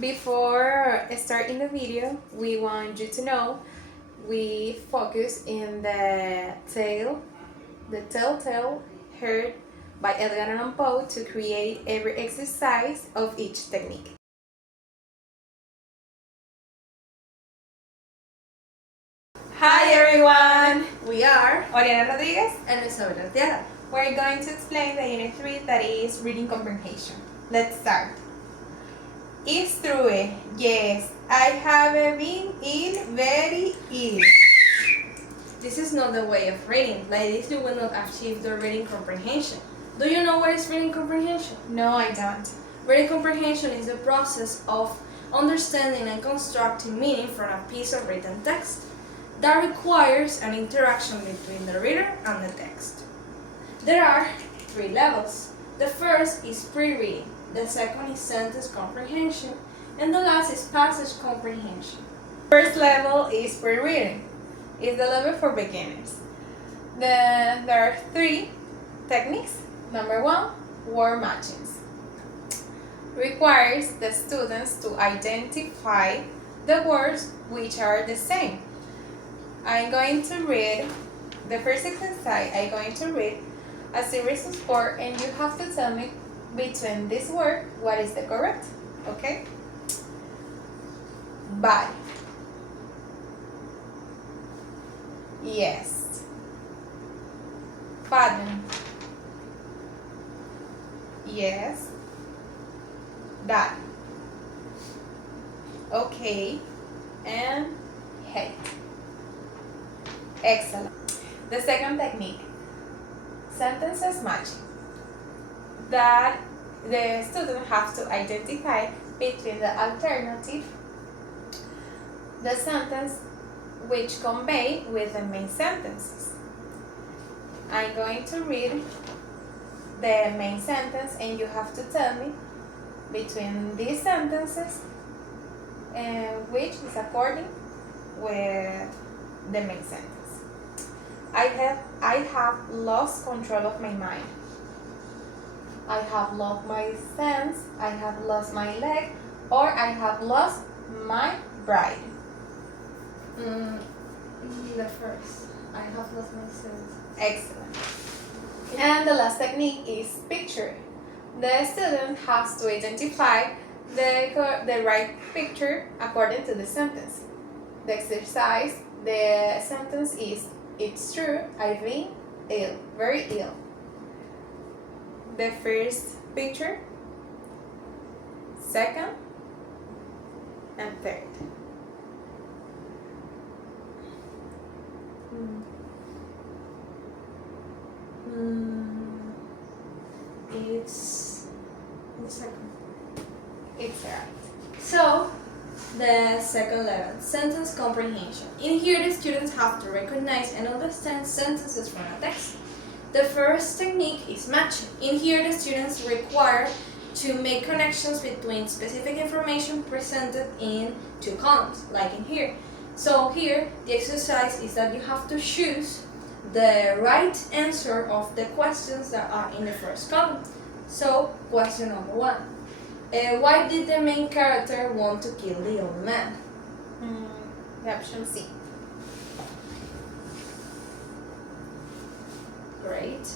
Before starting the video, we want you to know we focus in the telltale heard by Edgar Allan Poe to create every exercise of each technique. Hi everyone! We are Oriana Rodríguez and Luisabel Arteaga. We're going to explain the Unit 3 that is reading comprehension. Let's start. It's true. Yes, I have been ill, very ill. This is not the way of reading. Like this, you will not achieve the reading comprehension. Do you know what is reading comprehension? No, I don't. Reading comprehension is the process of understanding and constructing meaning from a piece of written text that requires an interaction between the reader and the text. There are 3 levels. The first is pre-reading, the second is sentence comprehension, and the last is passage comprehension. First level is pre-reading. It's the level for beginners. There are 3 techniques. Number 1, word matchings. Requires the students to identify the words which are the same. I'm going to read the first exercise. I'm going to read a series of 4 and you have to tell me between this word what is the correct, okay? Body. Yes. Fathom. Yes. That. Okay. And hate. Excellent. The second technique, sentences matching. That the student has to identify between the alternative, the sentence which convey with the main sentences. I'm going to read the main sentence and you have to tell me between these sentences which is according with the main sentence. I have lost control of my mind. I have lost my sense. I have lost my leg, or I have lost my bride. The first. I have lost my sense. Excellent. And the last technique is picture. The student has to identify the right picture according to the sentence. The exercise, the sentence is, it's true, I've been ill, very ill. The first picture, second, and third. It's the second. It's right. So, the second level, sentence comprehension. In here, the students have to recognize and understand sentences from a text. The first technique is matching. In here, the students require to make connections between specific information presented in 2 columns, like in here. So here, the exercise is that you have to choose the right answer of the questions that are in the first column. So, question number 1. Why did the main character want to kill the old man? The option C. Great.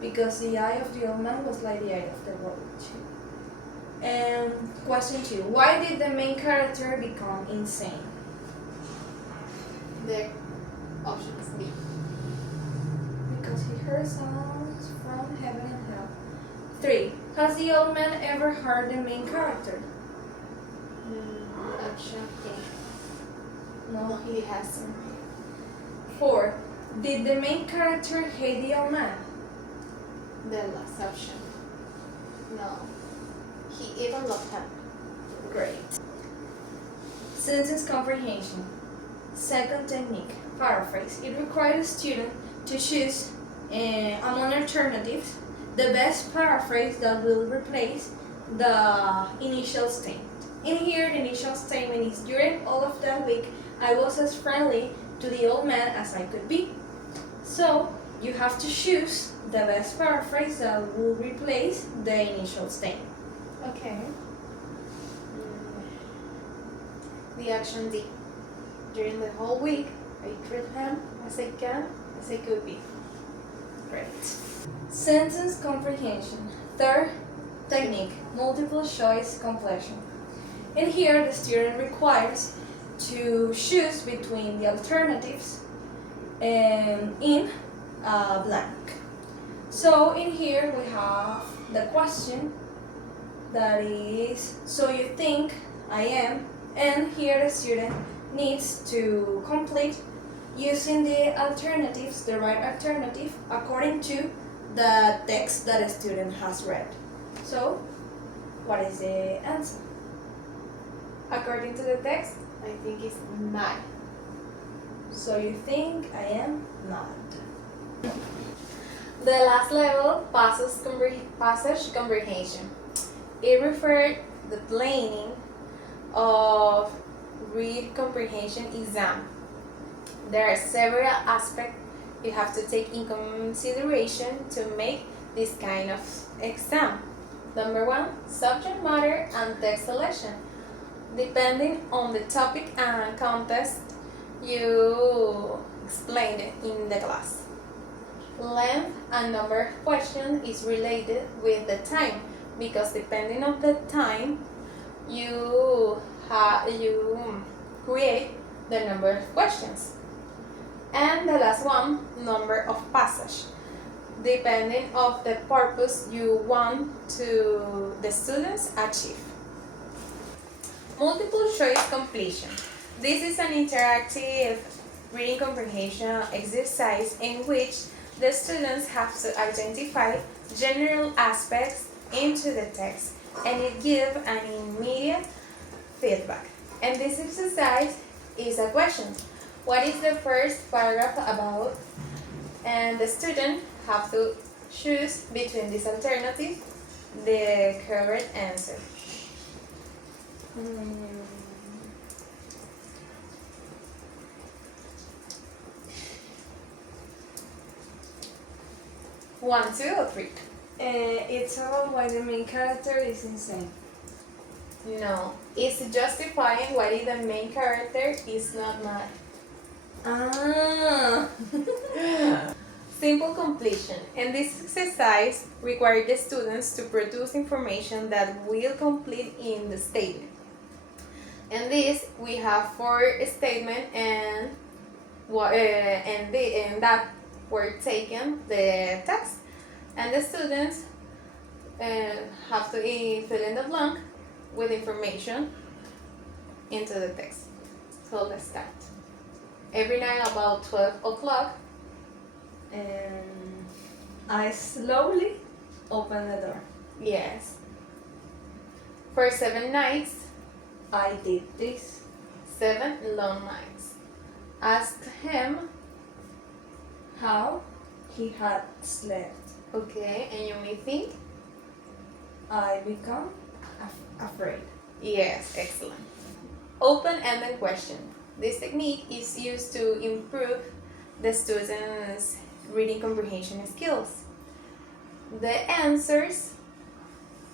Because the eye of the old man was like the eye of the roach. And question 2. Why did the main character become insane? The option is B. Because he heard sounds from heaven and hell. 3. Has the old man ever heard the main character? Option A. No. He hasn't. 4. Did the main character hate the old man? The last option. No. He even loved him. Great. Sentence comprehension. Second technique, paraphrase. It requires a student to choose among alternatives the best paraphrase that will replace the initial statement. In here, the initial statement is, during all of that week, I was as friendly to the old man as I could be. So, you have to choose the best paraphrase that will replace the initial statement. Okay. the action D. During the whole week, I treat him as I can, as I could be. Great. Sentence comprehension. Third technique, multiple choice completion. In here, the student requires to choose between the alternatives in a blank. So in here we have the question that is, so you think I am, and here the student needs to complete using the alternatives, the right alternative, according to the text that the student has read. So, what is the answer? According to the text, I think it's not. So you think I am not. The last level, passage comprehension. It refers the planning of read comprehension exam. There are several aspects you have to take in consideration to make this kind of exam. Number one, subject matter and text selection. Depending on the topic and context you explained in the class. Length and number of questions is related with the time, because depending on the time you create the number of questions. And the last one, number of passage, depending of the purpose you want to the students achieve. Multiple choice completion. This is an interactive reading comprehension exercise in which the students have to identify general aspects into the text, and it gives an immediate feedback. And this exercise is a question. What is the first paragraph about? And the student have to choose between this alternative the correct answer. One, two, or three? It's about why the main character is insane. No, it's justifying why the main character is not mad. Ah. Simple completion. And this exercise requires the students to produce information that will complete in the statement. And this, we have 4 statements, and that were taken the text, and the students have to fill in the blank with information into the text. So let's start. Every night about 12 o'clock, And I slowly open the door. yes. For 7 nights, I did this. 7 long nights. Ask him, How he had slept. okay, and you may think, I become afraid. yes, excellent. Open-ended question. This technique is used to improve the students' reading comprehension skills. The answers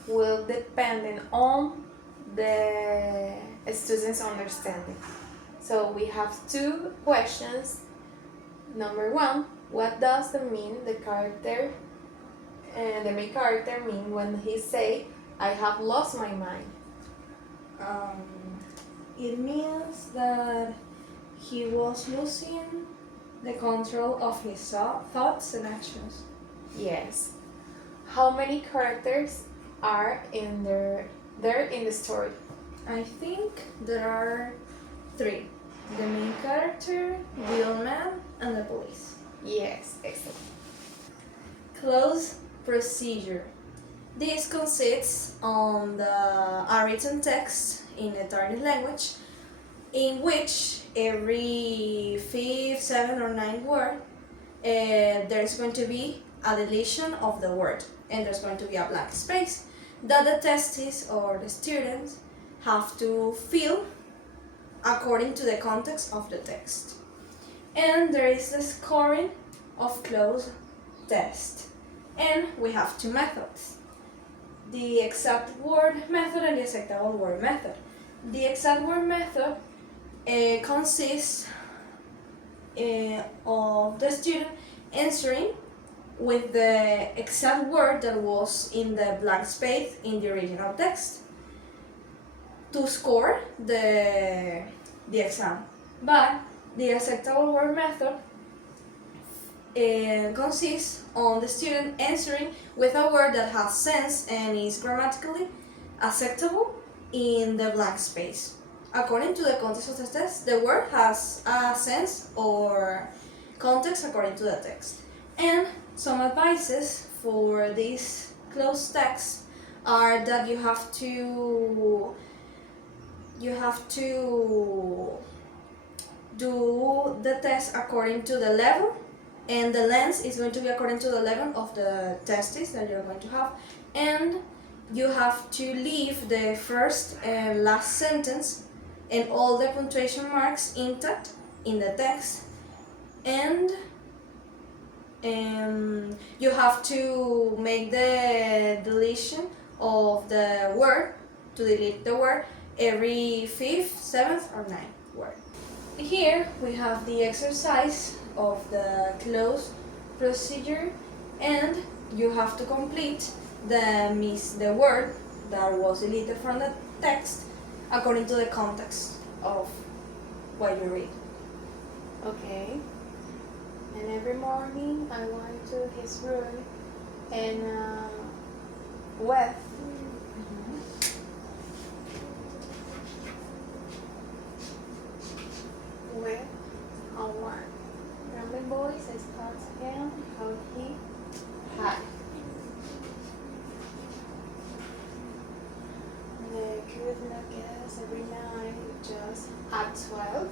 will depend on the students' understanding. So we have 2 questions. Number 1, what does the main character mean when he say, I have lost my mind? It means that he was losing the control of his thoughts and actions. Yes. How many characters are there in the story? I think there are 3. The main character, the old man, and the police. Yes, excellent. Close procedure. This consists on a written text in a target language, in which every 5, 7, or 9 word there's going to be a deletion of the word, and there's going to be a blank space that the testee or the students have to fill according to the context of the text. And there is the scoring of closed test, and we have 2 methods: the exact word method and the acceptable word method. The exact word method consists of the student answering with the exact word that was in the blank space in the original text to score the exam. But the acceptable word method consists on the student answering with a word that has sense and is grammatically acceptable in the blank space. According to the context of the test, the word has a sense or context according to the text. And some advices for this closed text are that you have to do the test according to the level, and the length is going to be according to the level of the tests that you're going to have, and you have to leave the first and last sentence and all the punctuation marks intact in the text, and you have to make the deletion of the word, to delete the word every 5th, 7th or 9th word. Here we have the exercise of the closed procedure, and you have to complete the word that was deleted from the text according to the context of what you read. Okay. And every morning I went to his room and with our friendly voice, I asked him how he had the could not guess every night just at 12.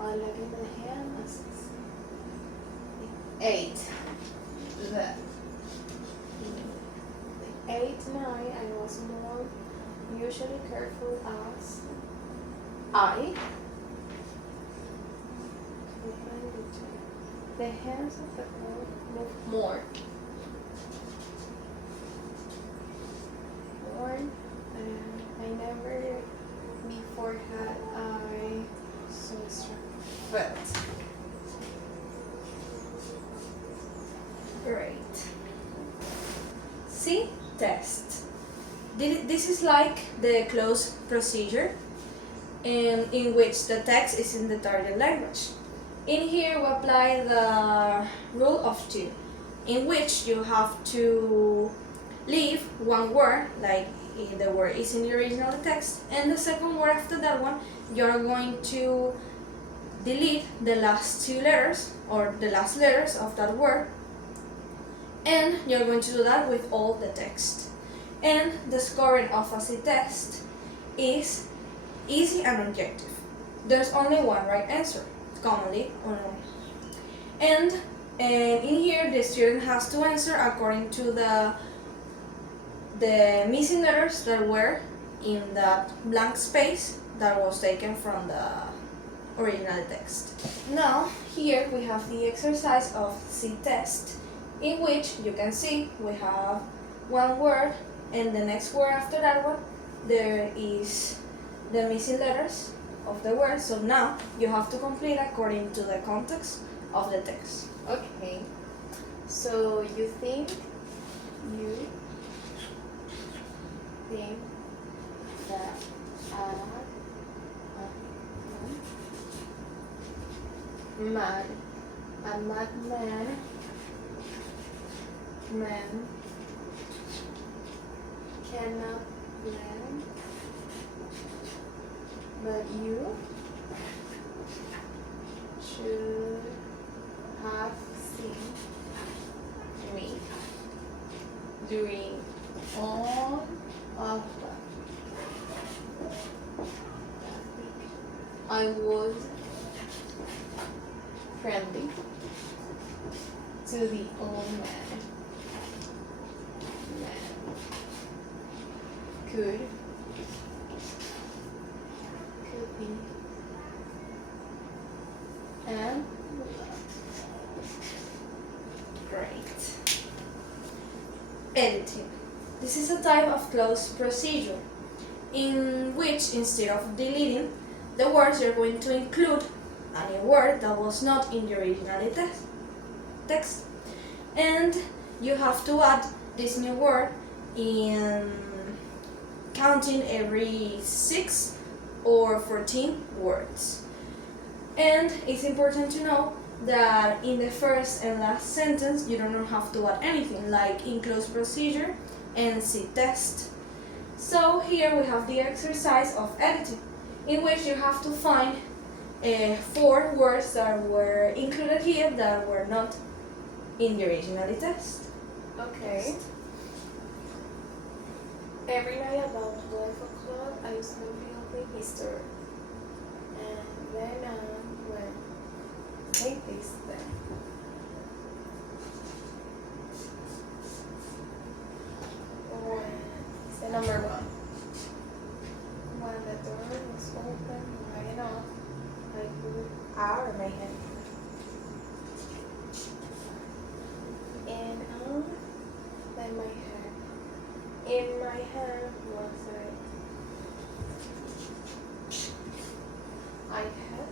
I look in the hand as 8. The 8th night I was more usually careful as I the hands of the girl moved more. I never before had I so strong foot. Great. See, test. This is like the closed procedure in which the text is in the target language. In here we apply the rule of 2, in which you have to leave one word, like the word is in the original text, and the second word after that one, you're going to delete the last 2 letters or the last letters of that word, and you're going to do that with all the text. And the scoring of a C test is easy and objective. There's only one right answer, commonly only one. And in here the student has to answer according to the missing letters that were in that blank space that was taken from the original text. Now here we have the exercise of C test, in which you can see we have one word, and the next word after that one there is the missing letters of the word. So now you have to complete according to the context of the text. Okay. So you think that a madman cannot plan, but you should have seen me doing all of that. I was friendly to the old man. Could be and Editing. This is a type of closed procedure. in which instead of deleting the words, you're going to include a new word that was not in the original text. And you have to add this new word in counting every 6 or 14 words. And it's important to know that in the first and last sentence you don't have to add anything, like includes procedure and see test. So here we have the exercise of editing, in which you have to find 4 words that were included here that were not in the original test. Okay. Every night about 12 o'clock I used to be history. And then when take this then. When it's the number 1. When the door was open wide enough, I put out of my hand. And then my hand. In my hand was I had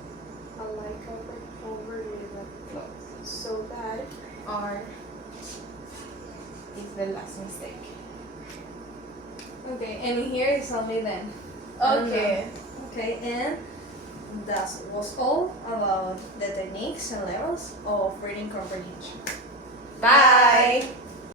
a light cover over the clothes. So that is the last mistake. Okay, and here is only then. Okay. Okay, and that was all about the techniques and levels of reading comprehension. Bye.